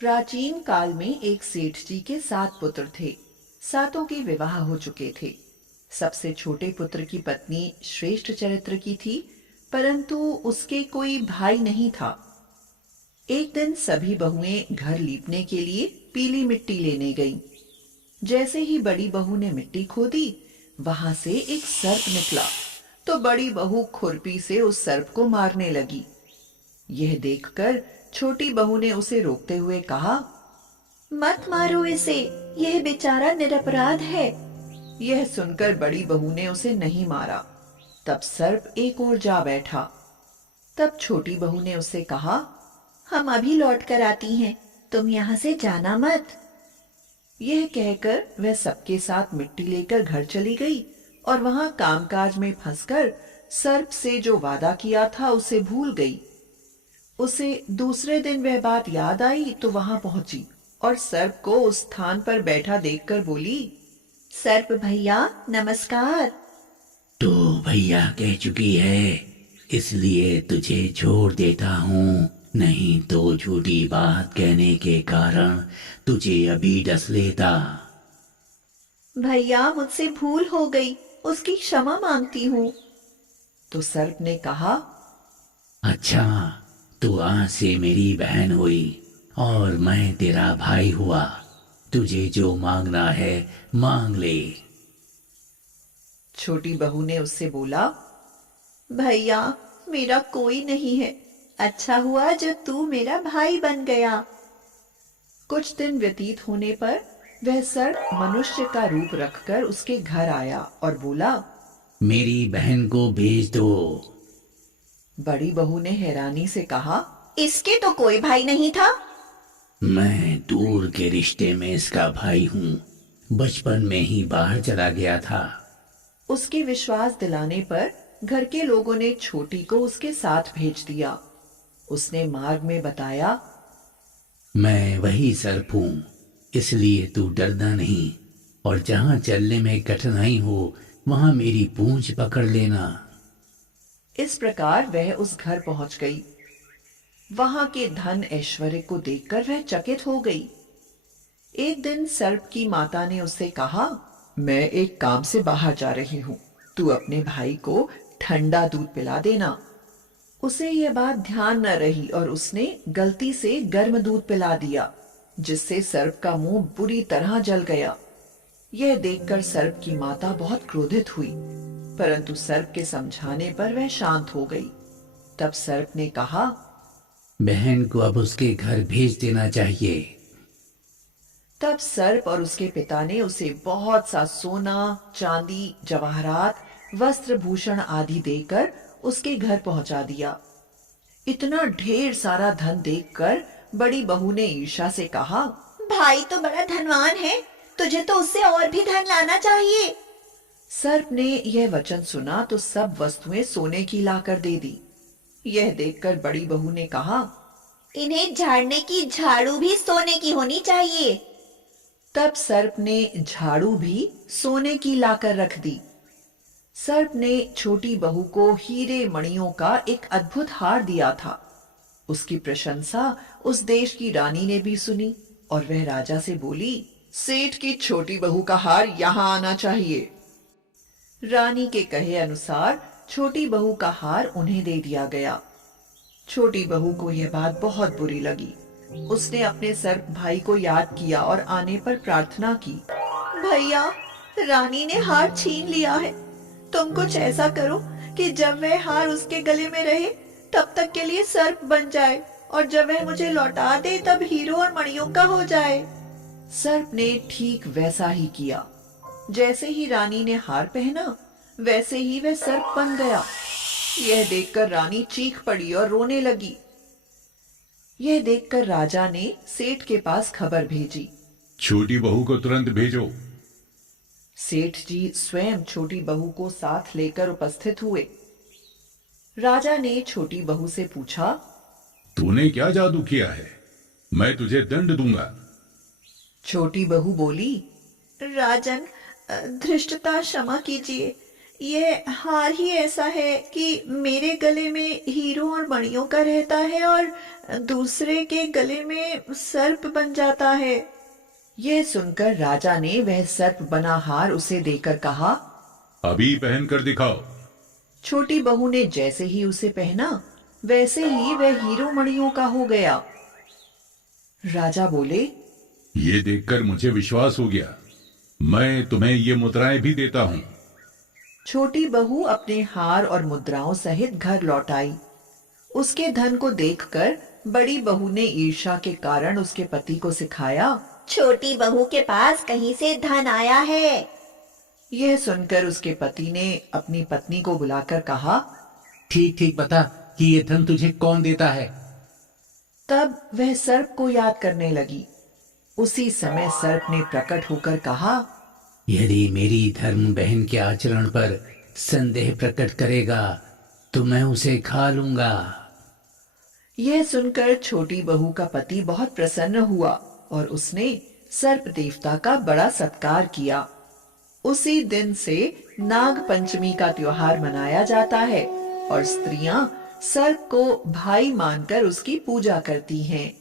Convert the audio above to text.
प्राचीन काल में एक सेठ जी के 7 पुत्र थे। सातों के विवाह हो चुके थे। सबसे छोटे पुत्र की पत्नी श्रेष्ठ चरित्र की थी, परंतु उसके कोई भाई नहीं था। एक दिन सभी बहुएं घर लीपने के लिए पीली मिट्टी लेने गईं। जैसे ही बड़ी बहू ने मिट्टी खोदी, वहां से एक सर्प निकला, तो बड़ी बहू खुरपी से उस सर्प को मारने लगी। यह देखकर छोटी बहू ने उसे रोकते हुए कहा, मत मारो इसे, यह बेचारा निरपराध है। यह सुनकर बड़ी बहू ने उसे नहीं मारा। तब सर्प एक ओर जा बैठा। तब छोटी बहू ने उसे कहा, हम अभी लौट कर आती हैं, तुम यहाँ से जाना मत। यह कहकर वह सबके साथ मिट्टी लेकर घर चली गई और वहां कामकाज में फंसकर सर्प से जो वादा किया था उसे भूल गई। उसे दूसरे दिन वह बात याद आई तो वहां पहुंची और सर्प को उस स्थान पर बैठा देखकर बोली, सर्प भैया नमस्कार। तो भैया कह चुकी है, इसलिए तुझे छोड़ देता हूँ, नहीं तो झूठी बात कहने के कारण तुझे अभी डस लेता। भैया मुझसे भूल हो गई, उसकी क्षमा मांगती हूँ। तो सर्प ने कहा, अच्छा, तू आज से मेरी बहन हुई और मैं तेरा भाई हुआ। तुझे जो मांगना है मांग ले। छोटी बहू ने उससे बोला, भैया मेरा कोई नहीं है, अच्छा हुआ जो तू मेरा भाई बन गया। कुछ दिन व्यतीत होने पर वह सर्प मनुष्य का रूप रखकर उसके घर आया और बोला, मेरी बहन को भेज दो। बड़ी बहू ने हैरानी से कहा, इसके तो कोई भाई नहीं था। मैं दूर के रिश्ते में इसका भाई हूँ, बचपन में ही बाहर चला गया था। उसके विश्वास दिलाने पर घर के लोगों ने छोटी को उसके साथ भेज दिया। उसने मार्ग में बताया, मैं वही सर्प हूँ, इसलिए तू डरना नहीं, और जहाँ चलने में कठिनाई हो वहाँ मेरी पूंछ पकड़ लेना। इस प्रकार वह उस घर पहुंच गई। वहां के धन ऐश्वर्य को देखकर वह चकित हो गई। एक दिन सर्प की माता ने उससे कहा, मैं एक काम से बाहर जा रही हूँ, तू अपने भाई को ठंडा दूध पिला देना। उसे यह बात ध्यान न रही और उसने गलती से गर्म दूध पिला दिया, जिससे सर्प का मुंह बुरी तरह जल गया। यह देखकर सर्प की माता बहुत क्रोधित हुई, परंतु सर्प के समझाने पर वह शांत हो गई। तब सर्प ने कहा, बहन को अब उसके घर भेज देना चाहिए। तब सर्प और उसके पिता ने उसे बहुत सा सोना, चांदी, जवाहरात, वस्त्र भूषण आदि देकर उसके घर पहुंचा दिया। इतना ढेर सारा धन देखकर बड़ी बहू ने ईर्ष्या से कहा, भाई तो बड़ा धनवान है, तुझे तो उससे और भी धन लाना चाहिए। सर्प ने यह वचन सुना तो सब वस्तुएं सोने की लाकर दे दी। यह देखकर बड़ी बहू ने कहा, इन्हें झाड़ने की झाड़ू भी सोने की होनी चाहिए। तब सर्प ने झाड़ू भी सोने की लाकर रख दी। सर्प ने छोटी बहू को हीरे मणियों का एक अद्भुत हार दिया था। उसकी प्रशंसा उस देश की रानी ने भी सुनी और वह राजा से बोली, सेठ की छोटी बहू का हार यहाँ आना चाहिए। रानी के कहे अनुसार छोटी बहू का हार उन्हें दे दिया गया। छोटी बहू को यह बात बहुत बुरी लगी। उसने अपने सर्प भाई को याद किया और आने पर प्रार्थना की, भैया रानी ने हार छीन लिया है, तुम कुछ ऐसा करो कि जब वह हार उसके गले में रहे तब तक के लिए सर्प बन जाए, और जब वह मुझे लौटा दे तब हीरो और मणियों का हो जाए। सर्प ने ठीक वैसा ही किया। जैसे ही रानी ने हार पहना, वैसे ही वह सर्प बन गया। यह देखकर रानी चीख पड़ी और रोने लगी। यह देखकर राजा ने सेठ के पास खबर भेजी, छोटी बहू को तुरंत भेजो। सेठ जी स्वयं छोटी बहू को साथ लेकर उपस्थित हुए। राजा ने छोटी बहू से पूछा, तूने क्या जादू किया है? मैं तुझे दंड दूंगा। छोटी बहू बोली, राजन धृष्टता क्षमा कीजिए, ये हार ही ऐसा है कि मेरे गले में हीरों और मणियों का रहता है और दूसरे के गले में सर्प बन जाता है। यह सुनकर राजा ने वह सर्प बना हार उसे देकर कहा। अभी पहन कर दिखाओ। छोटी बहू ने जैसे ही उसे पहना वैसे ही वह हीरो मणियों का हो गया। राजा बोले, ये देखकर मुझे विश्वास हो गया। मैं तुम्हें ये मुद्राएं भी देता हूँ। छोटी बहू अपने हार और मुद्राओं सहित घर लौट आई। उसके धन को देखकर बड़ी बहू ने ईर्ष्या के कारण उसके पति को सिखाया। छोटी बहू के पास कहीं से धन आया है। यह सुनकर उसके पति ने अपनी पत्नी को बुलाकर कहा। ठीक ठीक बता कि ये धन तुझे कौन देता है। तब वह सर्प को याद करने लगी। उसी समय सर्प ने प्रकट होकर कहा, यदि मेरी धर्म बहन के आचरण पर संदेह प्रकट करेगा तो मैं उसे खा लूंगा। यह सुनकर छोटी बहू का पति बहुत प्रसन्न हुआ और उसने सर्प देवता का बड़ा सत्कार किया। उसी दिन से नाग पंचमी का त्योहार मनाया जाता है और स्त्रियां सर्प को भाई मानकर उसकी पूजा करती हैं।